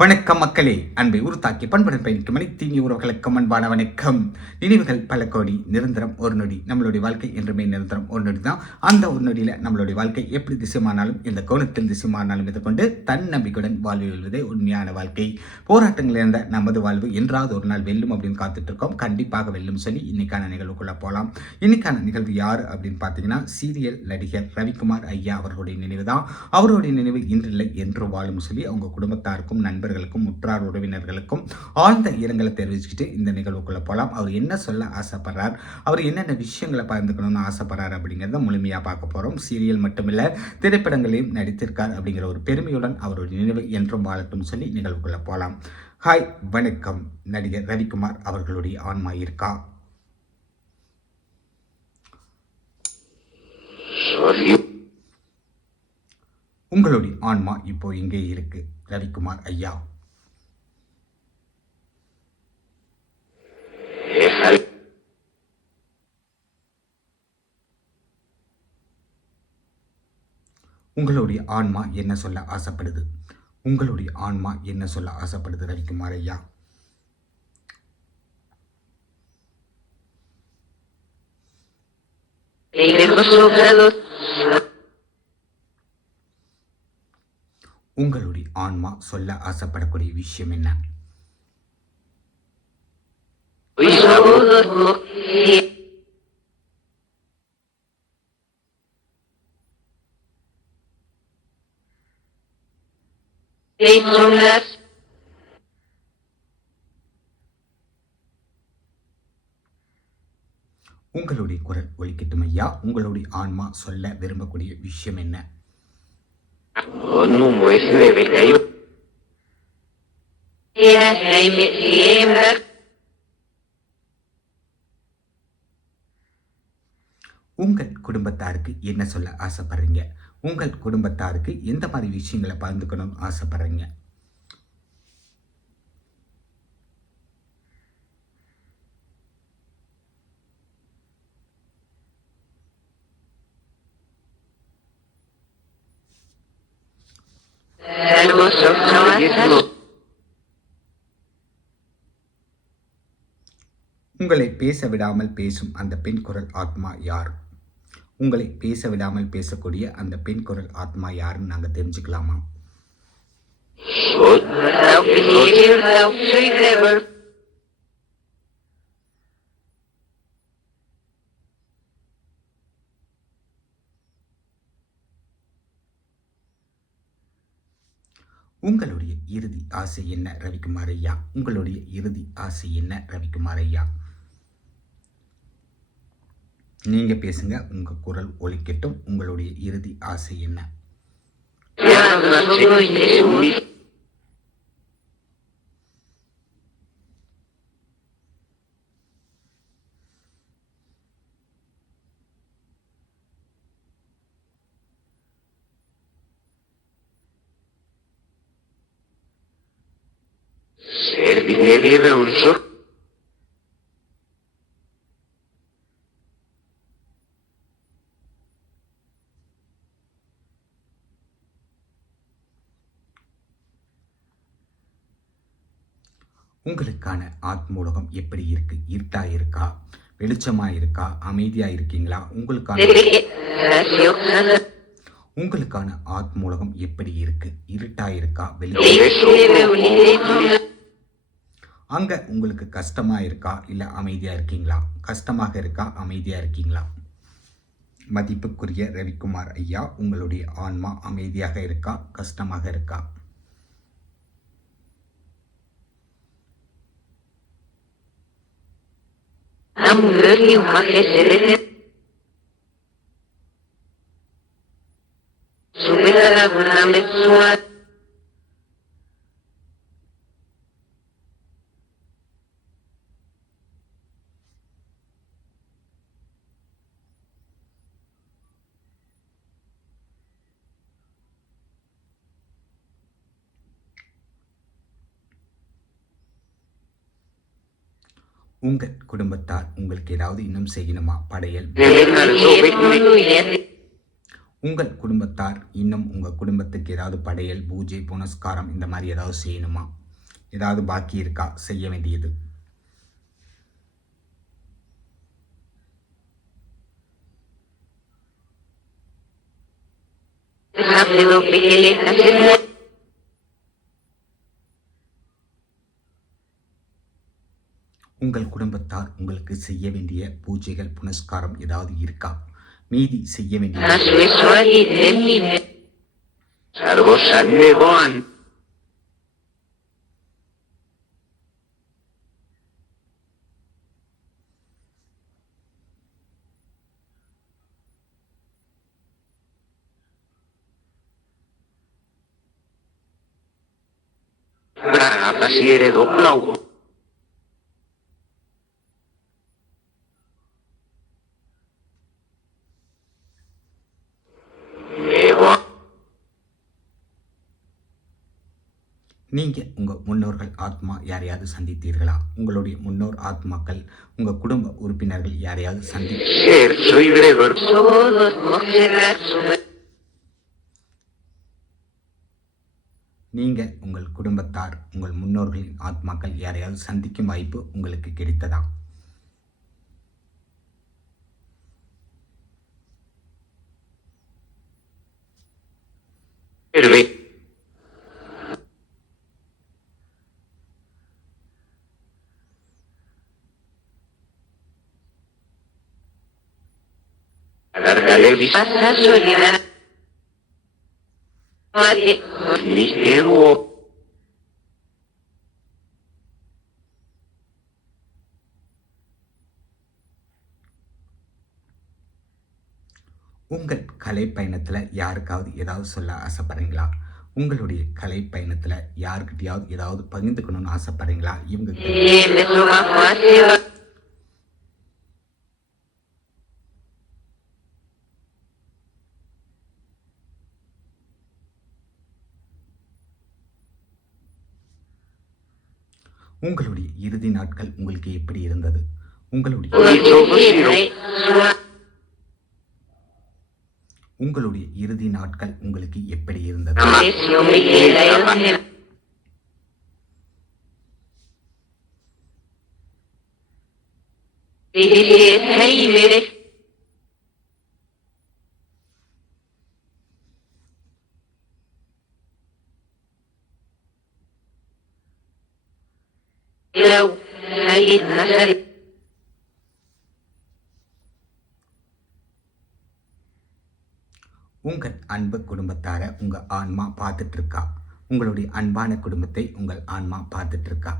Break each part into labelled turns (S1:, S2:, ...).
S1: வணக்கம் மக்களே. அன்பை உருத்தாக்கி பண்புடன் பயணிக்கும் அனைத்து உறவுகளுக்கும் அன்பான வணக்கம். நினைவுகள் பல கோடி நிரந்தரம் ஒரு நொடி. நம்மளுடைய வாழ்க்கை என்றுமே நிரந்தரம் ஒரு நொடி தான். அந்த ஒரு நொடியில் நம்மளுடைய வாழ்க்கை எப்படி திசைமானாலும் இந்த கோணத்தில் திசைமானாலும் இதை கொண்டு தன்னம்பிக்கையுடன் வாழ்வு வெல்வதே உண்மையான வாழ்க்கை. போராட்டங்கள் இருந்த நமது வாழ்வு என்றாவது ஒரு நாள் வெல்லும் அப்படின்னு காத்துட்டு இருக்கோம். கண்டிப்பாக வெல்லும் சொல்லி இன்னைக்கான நிகழ்வுக்குள்ளே போகலாம் இன்னைக்கான நிகழ்வு யார் அப்படின்னு பார்த்தீங்கன்னா சீரியல் நடிகர் ரவிக்குமார் ஐயா அவர்களுடைய நினைவு தான் அவருடைய நினைவு இன்றில்லை என்று வாழும் சொல்லி அவங்க குடும்பத்தாருக்கும் நண்பர் நண்பர்களுக்கும் உற்றார் உறவினர்களுக்கும் ஆழ்ந்த இரங்கலை தெரிவிச்சுக்கிட்டு இந்த நிகழ்வுக்குள்ள போகலாம் அவர் என்ன சொல்ல ஆசைப்படுறார்? அவர் என்னென்ன விஷயங்களை பகிர்ந்துக்கணும்னு ஆசைப்படுறார் அப்படிங்கிறத முழுமையாக பார்க்க போகிறோம் சீரியல் மட்டுமில்ல திரைப்படங்களையும் நடித்திருக்கார் அப்படிங்கிற ஒரு பெருமையுடன் அவருடைய நினைவு என்றும் வாழட்டும் சொல்லி நிகழ்வுக்குள்ள போகலாம் ஹாய் வணக்கம். நடிகர் ரவிக்குமார் அவர்களுடைய ஆன்மா இருக்கா? உங்களுடைய ஆன்மா இப்போ எங்கே இருக்கு? ரவிக்குமார் ஐயா உங்களுடைய ஆன்மா என்ன சொல்ல ஆசைப்படுது? உங்களுடைய ஆன்மா என்ன சொல்ல ஆசைப்படுது ரவிக்குமார் ஐயா உங்களுடைய ஆன்மா சொல்ல ஆசைப்படக்கூடிய விஷயம் என்ன? உங்களுடைய குரல் ஒழிக்கட்டும் ஐயா உங்களுடைய ஆன்மா சொல்ல விரும்பக்கூடிய விஷயம் என்ன? உங்கள் குடும்பத்தாருக்கு என்ன சொல்ல ஆசைப்படுறீங்க? உங்கள் குடும்பத்தாருக்கு எந்த மாதிரி விஷயங்களை பகிர்ந்துக்கணும்னு ஆசைப்படுறீங்க? உங்களை பேச விடாமல் பேசும் அந்த பெண் குரல் ஆத்மா யார் உங்களை பேச விடாமல் பேசக்கூடிய அந்த பெண் குரல் ஆத்மா யாருன்னு நாங்கள் தெரிஞ்சுக்கலாமா உங்களுடைய இறுதி ஆசை என்ன ரவிக்குமார் ஐயா? உங்களுடைய இறுதி ஆசை என்ன ரவிக்குமார் ஐயா? நீங்க பேசுங்க உங்க குரல் ஒழிக்கட்டும் உங்களுடைய இறுதி ஆசை என்ன?
S2: Un sor.
S1: உங்களுக்கான ஆத்மூலகம் எப்படி இருக்கு? இருட்டா இருக்கா? வெளிச்சமா இருக்கா? அமைதியா இருக்கீங்களா? உங்களுக்கான உங்களுக்கான ஆத்மூலகம் எப்படி இருக்கு? இருட்டா இருக்கா? வெளிச்சம் அங்க உங்களுக்கு கஷ்டமா இருக்கா? இல்ல அமைதியா இருக்கீங்களா? கஷ்டமாக இருக்கா? அமைதியா இருக்கீங்களா? மதிப்புக்குரிய ரவிக்குமார் ஐயா உங்களுடைய ஆன்மா அமைதியாக இருக்கா? கஷ்டமாக இருக்கா?
S2: Subhanallah,
S1: உங்கள் குடும்பத்தார் உங்களுக்கு ஏதாவது இன்னும் செய்யணுமா? படையல். உங்கள் குடும்பத்தார் இன்னும் உங்கள் குடும்பத்துக்கு ஏதாவது படையல் பூஜை புனஸ்காரம் இந்த மாதிரி ஏதாவது செய்யணுமா? ஏதாவது பாக்கி இருக்கா? செய்ய வேண்டியது. உங்கள் குடும்பத்தார் உங்களுக்கு செய்ய வேண்டிய பூஜைகள் புனஸ்காரம் ஏதாவது இருக்கா மீதி செய்ய வேண்டிய
S2: Salvo salve eres doblado.
S1: நீங்க உங்க முன்னோர்கள் ஆத்மா யாரையாவது சந்தித்தீர்களா? உங்களுடைய முன்னோர் ஆத்மாக்கள் உங்க குடும்ப உறுப்பினர்கள் யாரையாவது சந்தி
S2: Scherzo i brever. Solo
S1: நீங்க உங்கள் குடும்பத்தார் உங்கள் முன்னோர்களின் ஆத்மாக்கள் யாரையாவது சந்திக்கும் வாய்ப்பு உங்களுக்கு கிடைத்ததா? உங்கள் கலை பயணத்துல யாருக்காவது ஏதாவது சொல்ல ஆசைப்படுறீங்களா? உங்களுடைய கலை பயணத்துல யாருக்கிட்டையாவது ஏதாவது பகிர்ந்துக்கணும்னு ஆசைப்படுறீங்களா? இவங்க உங்களுடைய இறுதி நாட்கள் உங்களுக்கு எப்படி இருந்தது? உங்களுடைய உங்களுடைய இறுதி நாட்கள் உங்களுக்கு எப்படி இருந்தது?
S3: لو سيدنا شريف
S1: உங்கள் அன்பு குடும்பத்தார உங்க ஆன்மா பார்த்துட்டு இருக்கா உங்களுடைய அன்பான குடும்பத்தை உங்கள் ஆன்மா பார்த்துட்டு இருக்கா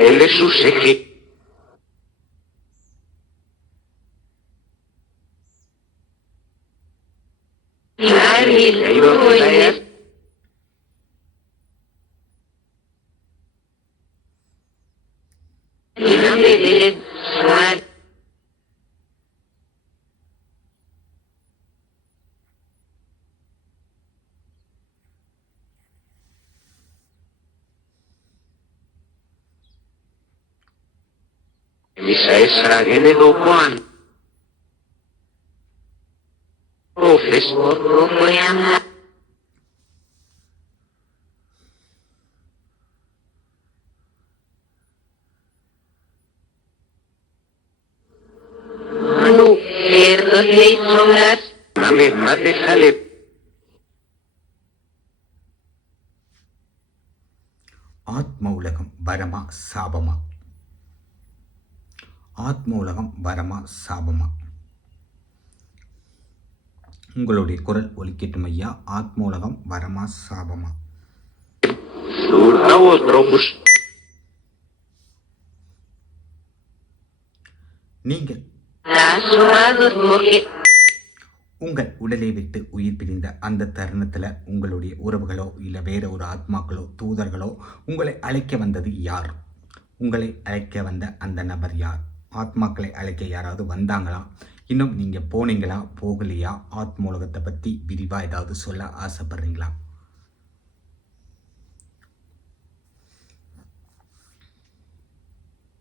S2: Él es su seque. Misa esa en el Juan. Profesor Royama.
S3: Manu, er heet zonas.
S2: Mame, mate,
S1: salep. ఆత్మౌలకం వరమ శాపమ ஆத்ம உலகம் வரமா சாபமா? உங்களுடைய குரல் ஒலிக்கட்டும் ஐயா. ஆத்மூலகம் வரமா சாபமா? நீங்கள் உங்கள் உடலை விட்டு உயிர் பிரிந்த அந்த தருணத்தில் உங்களுடைய உறவுகளோ இல்லை வேற ஒரு ஆத்மாக்களோ தூதர்களோ உங்களை அழைக்க வந்தது யார்? உங்களை அழைக்க வந்த அந்த நபர் யார்? ஆத்மாக்களை அழைக்க யாராவது வந்தாங்களா? இன்னும் நீங்கள் போனீங்களா? போகலையா? ஆத்மூலகத்தை பற்றி விரிவாக ஏதாவது சொல்ல ஆசைப்படுறீங்களா?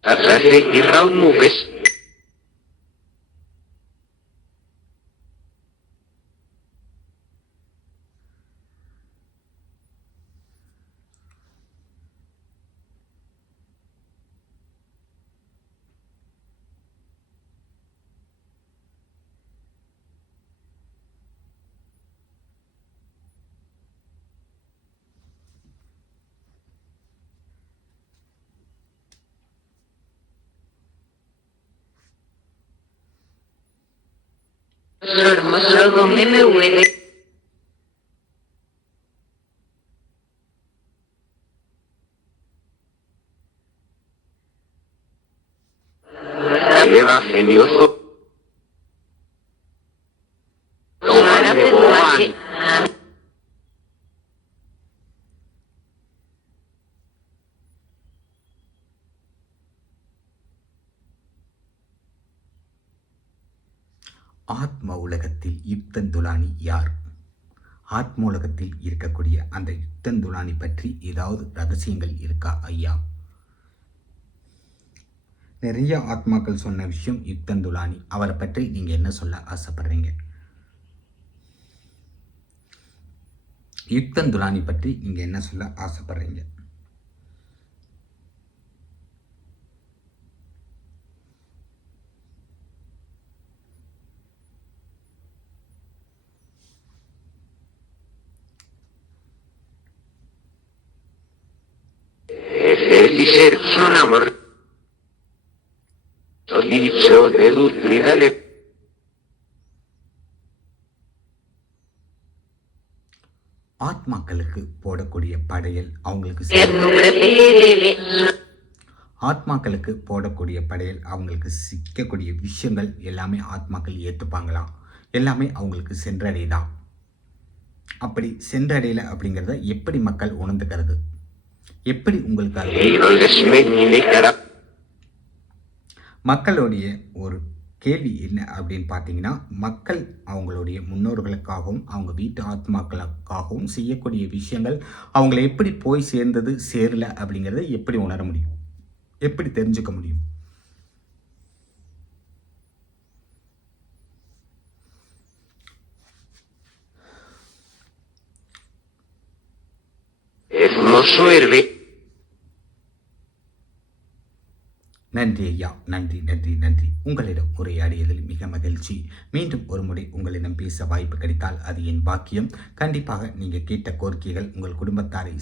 S2: Atase Irraun
S3: Lo hermoso con
S2: Lleva genioso.
S1: யார்? ஆத்மூலகத்தில் இருக்கக்கூடிய அந்த யுத்தந்துலானி பற்றி ஏதாவது ரகசியங்கள் இருக்கா ஐயா? நிறைய ஆத்மாக்கள் சொன்ன விஷயம் யுத்தந்துலானி. அவரை பற்றி நீங்கள் என்ன சொல்ல ஆசைப்படுறீங்க? யுக்தந்துலானி பற்றி நீங்கள் என்ன சொல்ல ஆசைப்படுறீங்க?
S2: Eferdise son amor. Solizio de Dutridale.
S1: ஆத்மாக்களுக்கு போடக்கூடிய படையல் அவங்களுக்கு. ஆத்மாக்களுக்கு போடக்கூடிய படையல் அவங்களுக்கு சிக்கக்கூடிய விஷயங்கள் எல்லாமே ஆத்மாக்கள் ஏற்றுப்பாங்களாம் எல்லாமே அவங்களுக்கு சென்றடையுதான் அப்படி சென்றடையல அப்படிங்கிறத எப்படி மக்கள் உணர்ந்துக்கிறது எப்படி உங்களுக்கு அது
S2: non les megni cara.
S1: மக்களுடைய ஒரு கேள்வி என்ன அப்படின்னு பார்த்தீங்கன்னா மக்கள் அவங்களுடைய முன்னோர்களுக்காகவும் அவங்க வீட்டு ஆத்மாக்களுக்காகவும் செய்யக்கூடிய விஷயங்கள் அவங்களை எப்படி போய் சேர்ந்தது சேரல அப்படிங்கிறத எப்படி உணர முடியும்? எப்படி தெரிஞ்சுக்க முடியும்?
S2: Herbe.
S1: நன்றி ஐயா நன்றி நன்றி நன்றி உங்களிடம் உரையாடியதில் மிக மகிழ்ச்சி மீண்டும் ஒரு முறை உங்களிடம் பேச வாய்ப்பு கிடைத்தால் அது என் பாக்கியம் கண்டிப்பாக நீங்கள் கேட்ட கோரிக்கைகள் உங்கள் குடும்பத்தாரை.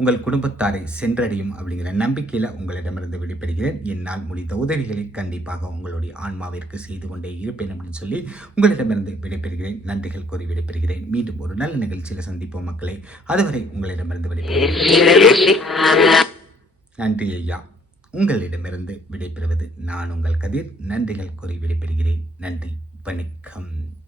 S1: உங்கள் குடும்பத்தாரை சென்றடையும் அப்படிங்கிற நம்பிக்கையில் உங்களிடமிருந்து விடைபெறுகிறேன். என்னால் முடிந்த உதவிகளை கண்டிப்பாக உங்களுடைய ஆன்மாவிற்கு செய்து கொண்டே இருப்பேன் அப்படின்னு சொல்லி உங்களிடமிருந்து விடைபெறுகிறேன். நன்றிகள் கூறி விடைபெறுகிறேன். மீண்டும் ஒரு நல்ல நிகழ்ச்சியில் சந்திப்போம் மக்களே. அதுவரை உங்களிடமிருந்து விடைபெறுகிறேன். நன்றி ஐயா. உங்களிடமிருந்து விடைபெறுவது நான் உங்கள் கதிர். நன்றிகள் கூறி விடைபெறுகிறேன். நன்றி. வணக்கம்.